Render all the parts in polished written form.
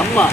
அம்மா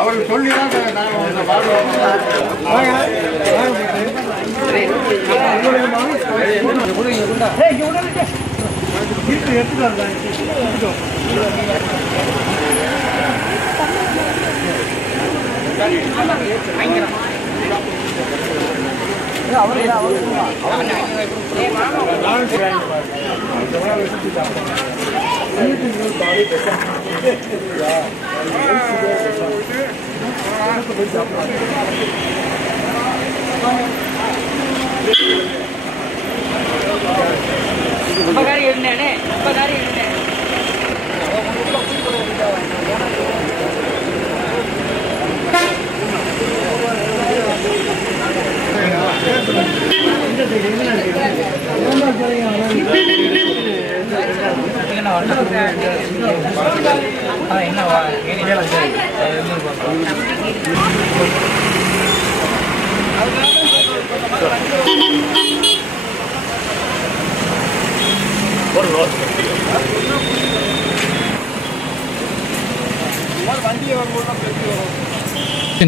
அவருக்கு சொல்லி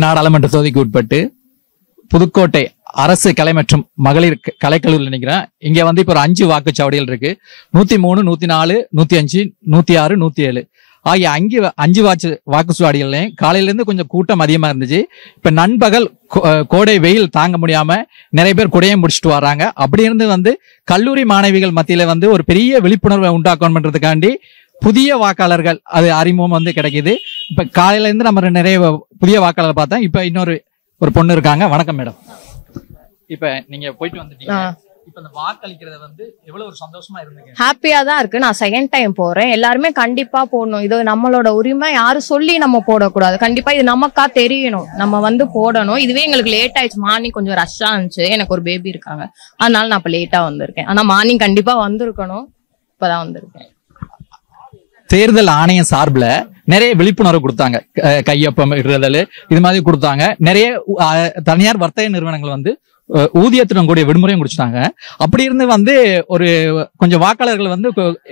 நாடாளுமன்ற தொகுதிக்கு உட்பட்டு புதுக்கோட்டை அரசு கலை மற்றும் மகளிர் கலைக்கல்லூரியில் நினைக்கிறேன். இங்க வந்து இப்ப ஒரு 5 வாக்குச்சாவடிகள் இருக்கு. 103, 104, 105, 106, 107 ஆகிய 5 வாக்குச்சாவடிகள்லையும் காலையில இருந்து கொஞ்சம் கூட்டம் அதிகமா இருந்துச்சு. இப்ப நண்பகல் கோடை வெயில் தாங்க முடியாம நிறைய பேர் குடையம் முடிச்சுட்டு வராங்க. அப்படி இருந்து வந்து கல்லூரி மாணவிகள் மத்தியில வந்து ஒரு பெரிய விழிப்புணர்வை உண்டாக்கணும்ன்றதுக்காண்டி புதிய வாக்காளர்கள் அது அறிமுகம் வந்து கிடைக்குது. இப்ப காலையில இருந்து நம்ம நிறைய புதிய வாக்காளர் பார்த்தோம். இப்ப இன்னொரு பொண்ணு இருக்காங்க. வணக்கம் மேடம். இப்ப நீங்க போயிட்டு வந்துட்டீங்க. இப்ப இந்த வாக்களிக்கிறது வந்து எவ்வளவு ஒரு சந்தோஷமா இருந்தீங்க? ஹாப்பியா தான் இருக்கு. நான் செகண்ட் டைம் போறேன். எல்லாருமே கண்டிப்பா போடணும். இது நம்மளோட உரிமை. யாரும் சொல்லி நம்ம போடக்கூடாது. கண்டிப்பா இது நமக்கா தெரியணும். நம்ம வந்து போடணும். இதுவே எங்களுக்கு லேட் ஆயிடுச்சு. மார்னிங் கொஞ்சம் ரஷ்ஷா இருந்துச்சு. எனக்கு ஒரு பேபி இருக்காங்க. அதனால நான் இப்ப லேட்டா வந்திருக்கேன். ஆனா மார்னிங் கண்டிப்பா வந்திருக்கணும். இப்பதான் வந்திருக்கேன். தேர்தல் ஆணையம் சார்பில் நிறைய விழிப்புணர்வு கொடுத்தாங்க. கையொப்பம் இடுதல் இது மாதிரி கொடுத்தாங்க. நிறைய தனியார் வர்த்தக நிறுவனங்கள் வந்து ஊதியத்துடன் கூடிய விடுமுறையும் கொடுத்துட்டாங்க. அப்படி இருந்து வந்து ஒரு கொஞ்சம் வாக்காளர்கள் வந்து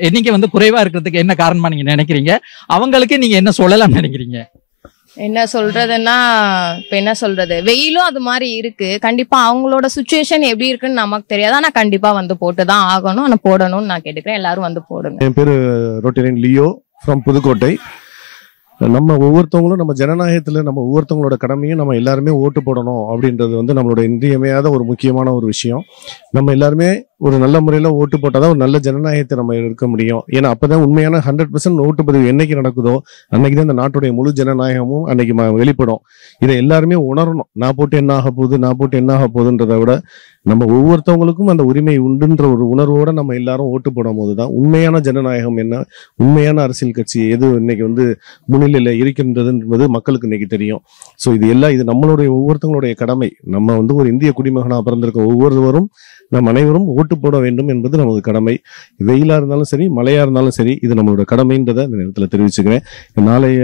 எண்ணிக்கை வந்து குறைவா இருக்கிறதுக்கு என்ன காரணமா நீங்க நினைக்கிறீங்க? அவங்களுக்கு நீங்க என்ன சொல்லலாம்னு நினைக்கிறீங்க? என்ன சொல்றதுன்னா, இப்ப என்ன சொல்றது, வெயிலும் அது மாதிரி இருக்கு. கண்டிப்பா அவங்களோட சுச்சுவேஷன் எப்படி இருக்குன்னு நமக்கு தெரியாது. ஆனா கண்டிப்பா வந்து போட்டுதான் ஆகணும். ஆனா போடணும்னு நான் கேட்டுக்கிறேன். எல்லாரும் வந்து போடுங்க. என் பேரு ரோட்டரியன் லியோ ஃப்ரம் புதுக்கோட்டை. நம்ம ஒவ்வொருத்தவங்களும் நம்ம ஜனநாயகத்துல நம்ம ஒவ்வொருத்தவங்களோட கடமையும் நம்ம எல்லாருமே ஓட்டு போடணும் அப்படின்றது வந்து நம்மளோட இன்றியமையாத ஒரு முக்கியமான ஒரு விஷயம். நம்ம எல்லாருமே ஒரு நல்ல முறையில் ஓட்டு போட்டால் தான் ஒரு நல்ல ஜனநாயகத்தை நம்ம இருக்க முடியும். ஏன்னா அப்பதான் உண்மையான 100% ஓட்டுப்பதிவு என்னைக்கு நடக்குதோ அன்னைக்கு தான் இந்த நாட்டுடைய முழு ஜனநாயகமும் அன்னைக்கு வெளிப்படும். இதை எல்லாருமே உணரணும். நான் போட்டு என்ன ஆக போகுது, நான் போட்டு என்ன ஆக போகுதுன்றதை விட நம்ம ஒவ்வொருத்தவங்களுக்கும் அந்த உரிமை உண்டுன்ற ஒரு உணர்வோட நம்ம எல்லாரும் ஓட்டு போடும் போதுதான் உண்மையான ஜனநாயகம் என்ன, உண்மையான அரசியல் கட்சி எது இன்னைக்கு வந்து முன்னிலையில இருக்கின்றது என்பது மக்களுக்கு இன்னைக்கு தெரியும். ஸோ இது நம்மளுடைய ஒவ்வொருத்தவங்களுடைய கடமை. நம்ம வந்து ஒரு இந்திய குடிமகனா பிறந்திருக்க ஒவ்வொருவரும் நம் அனைவரும் ஓட்டு போட வேண்டும் என்பது நமது கடமை. வெயிலா இருந்தாலும் சரி, மழையா இருந்தாலும் சரி, இது நம்மளோட கடமைன்றதை இந்த நேரத்தில் தெரிவிச்சுக்கிறேன். நாளைய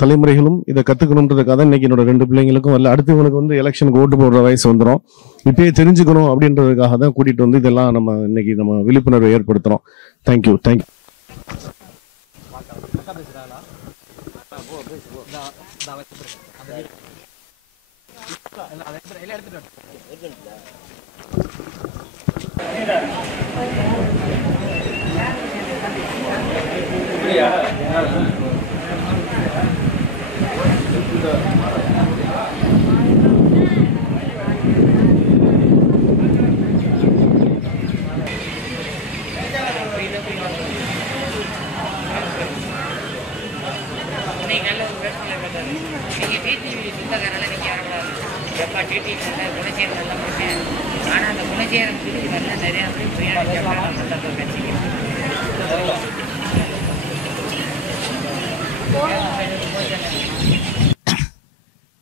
தலைமுறைகளும் இதை கத்துக்கணுன்றதுக்காக தான் இன்னைக்கு என்னோட 2 பிள்ளைங்களுக்கும் வரல. அடுத்து இவனுக்கு வந்து எலெக்ஷனுக்கு ஓட்டு போடுற வயசு வந்துடும். இப்பயே தெரிஞ்சுக்கணும் அப்படின்றதுக்காக தான் கூட்டிட்டு வந்து இதெல்லாம் நம்ம இன்னைக்கு நம்ம விழிப்புணர்வை ஏற்படுத்துறோம். தேங்க்யூ.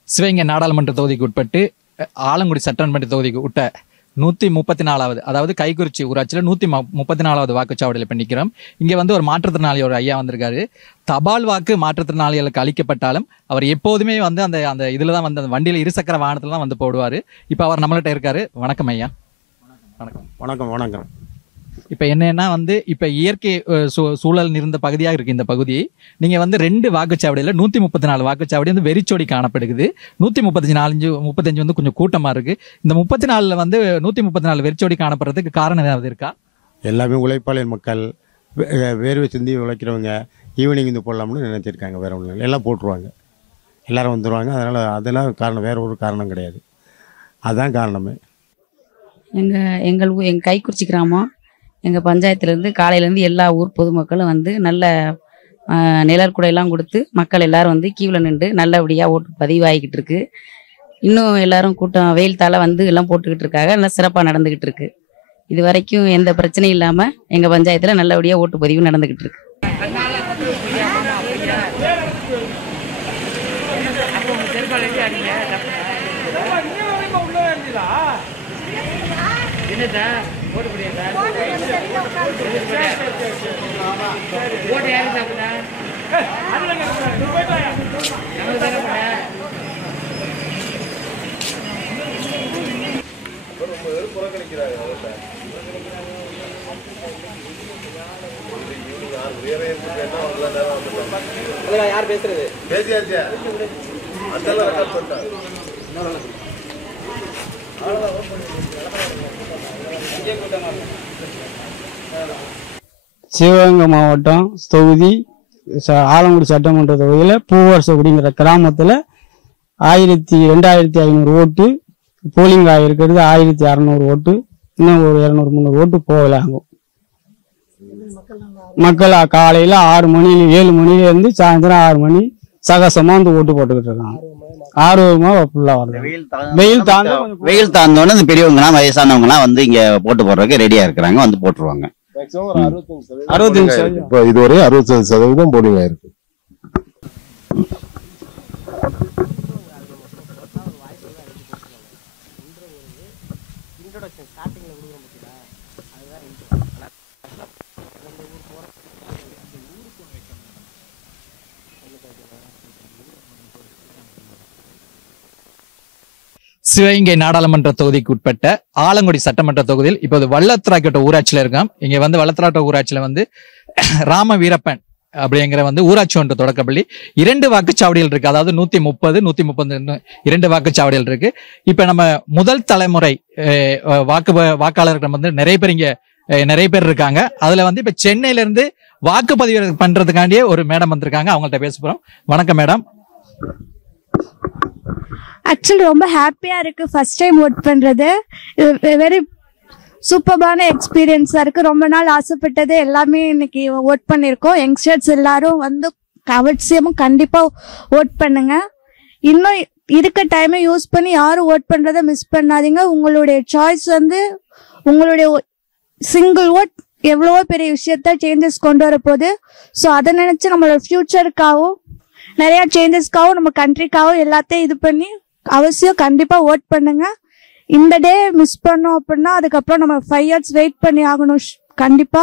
சிவகங்கை நாடாளுமன்ற தொகுதிக்கு உட்பட்டு ஆலங்குடி சட்டமன்ற தொகுதிக்கு உட்ட 134வது, அதாவது கைக்குறிச்சி ஊராட்சியில் 134வது வாக்குச்சாவடியில் பண்ணிக்கிறோம். இங்க வந்து ஒரு மாற்றுத்திறனாளி ஒரு ஐயா வந்திருக்காரு. தபால் வாக்கு மாற்றுத்திறனாளிகளுக்கு அளிக்கப்பட்டாலும் அவர் எப்போதுமே வந்து அந்த அந்த இதுல தான் வந்து அந்த வண்டியில இருசக்கர வாகனத்துல தான் வந்து போடுவாரு. இப்ப அவர் நம்மள்கிட்ட இருக்காரு. வணக்கம் ஐயா. வணக்கம். இப்ப என்னன்னா வந்து இப்ப இயற்கை சூழல் இருந்த பகுதியாக இருக்கு இந்த பகுதி. நீங்க வந்து 2 வாக்குச்சாவடியில 134 வாக்குச்சாவடி வந்து வெறிச்சோடி காணப்படுகிறது. 135 வந்து கொஞ்சம் கூட்டமா இருக்கு. இந்த 34ல வந்து 134 வெறிச்சோடி காணப்படுறதுக்கு காரணம் ஏதாவது இருக்கா? எல்லாமே உழைப்பாளர் மக்கள், வேர்வை சிந்தி உழைக்கிறவங்க ஈவினிங் இந்த போடலாம்னு நினைச்சிருக்காங்க. வேற ஒன்றும் எல்லாம் போட்டுருவாங்க, எல்லாரும் வந்துடுவாங்க. அதெல்லாம் காரணம், வேற ஒரு காரணம் கிடையாது. அதுதான் காரணமே. எங்கள் கைக்குறிச்சி கிராமம், எங்கள் பஞ்சாயத்துலேருந்து காலையிலேருந்து எல்லா ஊர் பொதுமக்களும் வந்து நல்ல நிழற்குடையெல்லாம் கொடுத்து மக்கள் எல்லாரும் வந்து கியூவில் நின்று நல்லபடியாக ஓட்டு பதிவாகிக்கிட்டு இருக்கு. இன்னும் எல்லாரும் கூட்டம் வெயில் தாள வந்து எல்லாம் போட்டுக்கிட்டு இருக்காங்க. நல்லா சிறப்பாக நடந்துக்கிட்டு இருக்கு. இது வரைக்கும் எந்த பிரச்சனையும் இல்லாமல் எங்கள் பஞ்சாயத்தில் நல்லபடியாக ஓட்டு பதிவு நடந்துக்கிட்டு இருக்கு. யார் பேசுறது? சிவகங்கை மாவட்டம் தொகுதி ஆலங்குடி சட்டமன்ற தொகுதியில் பூவரசகுடிங்கிற கிராமத்தில் 2500 ஓட்டு போலிங் ஆகிருக்கிறது. 1600 ஓட்டு, இன்னும் ஒரு 200-300 ஓட்டு போகலாகும். மக்கள் காலையில் 6 மணி 7 மணிலேருந்து சாயந்தரம் 6 மணி சகசமாக வந்து ஓட்டு போட்டுக்கிட்டு இருக்காங்க. ஆர்வமா ஃபுல்லா வரல. வெயில் தாழ்ந்தோன்னு இந்த பெரியவங்கலாம் வயசானவங்கலாம் வந்து இங்க போட்டு போடுறதுக்கு ரெடியா இருக்கிறாங்க, வந்து போட்டுருவாங்க. 65% இப்போ இதுவரை 65% போலிங் ஆயிருக்கு. சிவகங்கை நாடாளுமன்ற தொகுதிக்கு உட்பட்ட ஆலங்குடி சட்டமன்ற தொகுதியில் இப்போது வள்ளத்தராக்கோட்டை ஊராட்சியில இருக்கோம். இங்க வந்து வள்ளத்தராக்கோட்டை ஊராட்சியில வந்து ராம வீரப்பன் அப்படிங்கிற வந்து ஊராட்சி ஒன்று தொடக்கப்பள்ளி 2 வாக்குச்சாவடிகள் இருக்கு. அதாவது 130, 130 2 வாக்குச்சாவடிகள் இருக்கு. இப்ப நம்ம முதல் தலைமுறை வாக்காளர்கள் வந்து நிறைய பேர் இருக்காங்க. அதுல வந்து இப்ப சென்னையில இருந்து வாக்குப்பதிவு பண்றதுக்காண்டியே ஒரு மேடம் வந்திருக்காங்க. அவங்கள்ட்ட பேச போறோம். வணக்கம் மேடம். ஆக்சுவலி ரொம்ப ஹாப்பியா இருக்கு ஃபர்ஸ்ட் டைம் ஓட் பண்றது. வெரி சூப்பர்பான எக்ஸ்பீரியன்ஸா இருக்கு. ரொம்ப நாள் ஆசைப்பட்டது எல்லாமே இன்னைக்கு ஓட் பண்ணிருக்கோம். யங்ஸ்டர்ஸ் எல்லாரும் வந்து அவசியமும் கண்டிப்பா ஓட் பண்ணுங்க. இன்னும் இருக்க டைமை யூஸ் பண்ணி யாரும் ஓட் பண்றதை மிஸ் பண்ணாதீங்க. உங்களுடைய சாய்ஸ் வந்து உங்களுடைய சிங்கிள் ஓட் எவ்வளவோ பெரிய விஷயத்த சேஞ்சஸ் கொண்டு வர போகுது. ஸோ அதை நினைச்சு நம்மளோட ஃபியூச்சருக்காகவும் நிறைய சேஞ்சஸ்க்காகவும் நம்ம கண்ட்ரிக்காகவும் எல்லாத்தையும் இது பண்ணி அவசியம் கண்டிப்பா ஓட் பண்ணுங்க. இந்த டே மிஸ் பண்ணோம் அப்படின்னா அதுக்கப்புறம் நம்ம 5 years வெயிட் பண்ணி ஆகணும் கண்டிப்பா.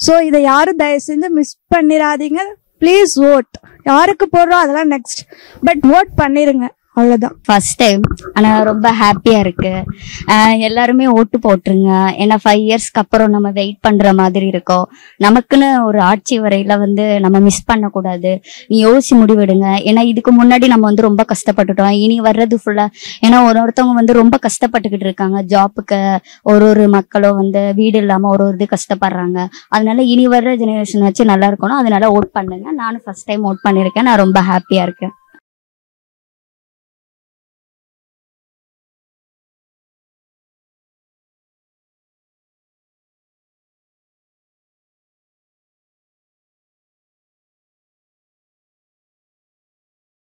ஸோ இதை யாரும் தயவு செஞ்சு மிஸ் பண்ணிடாதீங்க. Please vote. யாருக்கு போடுறோம் அதெல்லாம் நெக்ஸ்ட், பட் ஓட் பண்ணிருங்க. அவ்வளவுதான். ஃபர்ஸ்ட் டைம் ஆனா ரொம்ப ஹாப்பியா இருக்கு. எல்லாருமே ஓட்டு போட்டுருங்க. ஏன்னா 5 yearsக்கு அப்புறம் நம்ம வெயிட் பண்ற மாதிரி இருக்கும். நமக்குன்னு ஒரு ஆட்சி வரையில வந்து நம்ம மிஸ் பண்ணக்கூடாது. நீ யோசிச்சு முடிவெடுங்க. ஏன்னா இதுக்கு முன்னாடி நம்ம வந்து ரொம்ப கஷ்டப்பட்டுட்டோம். இனி வர்றது ஃபுல்லா ஏன்னா ஒருத்தவங்க வந்து ரொம்ப கஷ்டப்பட்டுக்கிட்டு இருக்காங்க. ஜாப்புக்கு ஒரு மக்களும் வந்து வீடு இல்லாம ஒரு இது கஷ்டப்படுறாங்க. அதனால இனி வர்ற ஜெனரேஷன் வச்சு நல்லா இருக்கணும். அதனால ஓட் பண்ணுங்க. நானும் ஃபர்ஸ்ட் டைம் ஓட் பண்ணிருக்கேன். நான் ரொம்ப ஹாப்பியா இருக்கேன்.